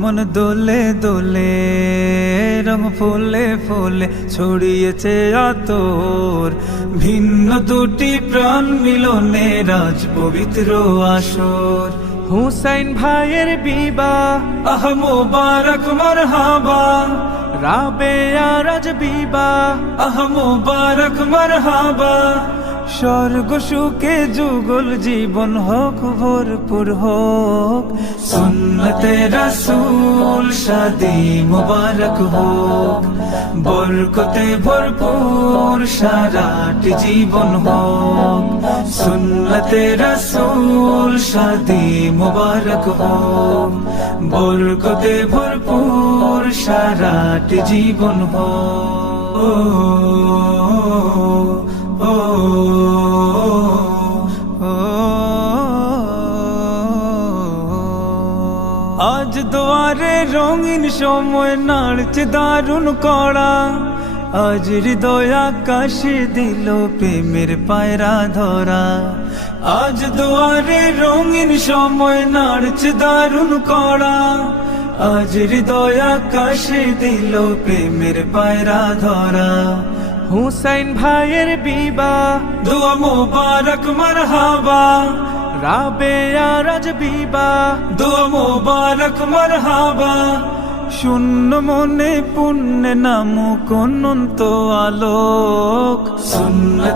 মন দোলে দোলে রং ফুলে ফুলে ছড়িয়েছে আতর। ভিন্ন দুটি প্রাণ মিলনে রাজ পবিত্র আসর। হুসাইন ভাইয়ের বিবাহ আহ মোবারক মারহাবা। রাবে রাজ বিবাহ আহ মোবারক মারহাবা। স্বর্গ সুখে যুগল জীবন হোক, ভরপুর হোক। সুন্নতে রসুল শাদি মুবারক হোক। বরকতে ভরপুর সারাটি জীবন হোক। সুন্নতে রসুল শাদি মুবারক হোক। বরকতে ভরপুর সারাটি জীবন হোক। ও আজ দুয়ারে রঙিন সময় নাড়ছে দারুণ কড়া। আজ হৃদয় আকাশে দিল প্রেমের পায়রা ধরা। আজ দুয়ারে রঙিন সময় নাড়ছে দারুণ কড়া। আজ হৃদয় আকাশে দিল প্রেমের পায়রা ধরা। হুসাইন ভাইয়ের বিবাহ, দোয়া মোবারক, মারহাবা। রাবে রাজ দো মোবারক মারহাবা। শূন্য মনে পুণ্য নাম অনন্ত আলোক।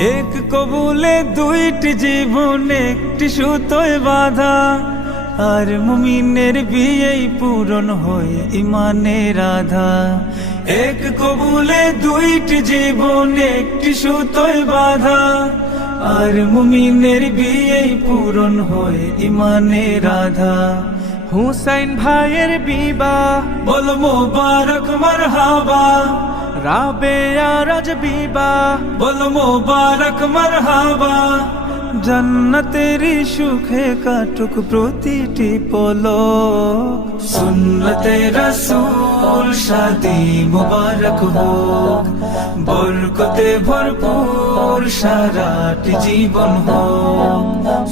এক কবুলে দুইটি জীবন, একটি সুতোয় বাধা। আর মুমিনের বিয়েই পূরণ হয়ে ইমানের রাধা এক কবুলে দুইটি জীবন, একটি সুতোয় বাধা। আর মুমিনের বিয়েই পূরণ হয়ে ইমানের রাধা হুসাইন ভাইয়ের বিবাহ, বল মোবারক, মারহাবা। রাবে রাজ বিবাহ বল মোবারক মারহাবা। জন্নতেরি সুখে কাটুক প্রতিটি পলক। সুন্নতে রসুল শাদি মুবারক হোক, বরকতে ভরপুর সারাটি জীবন হোক।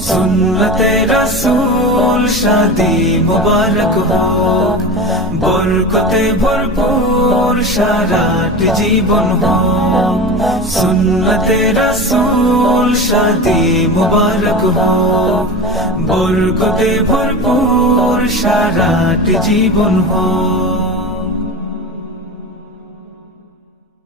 সুন্নতে রসুল শাদি মুবারক হোক, বরকতে ভরপুর সারাটি জীবন হোক। সুন্নতে রসুল শাদি মুবারক হোক বরকতে ভরপুর সারাটি জীবন হোক।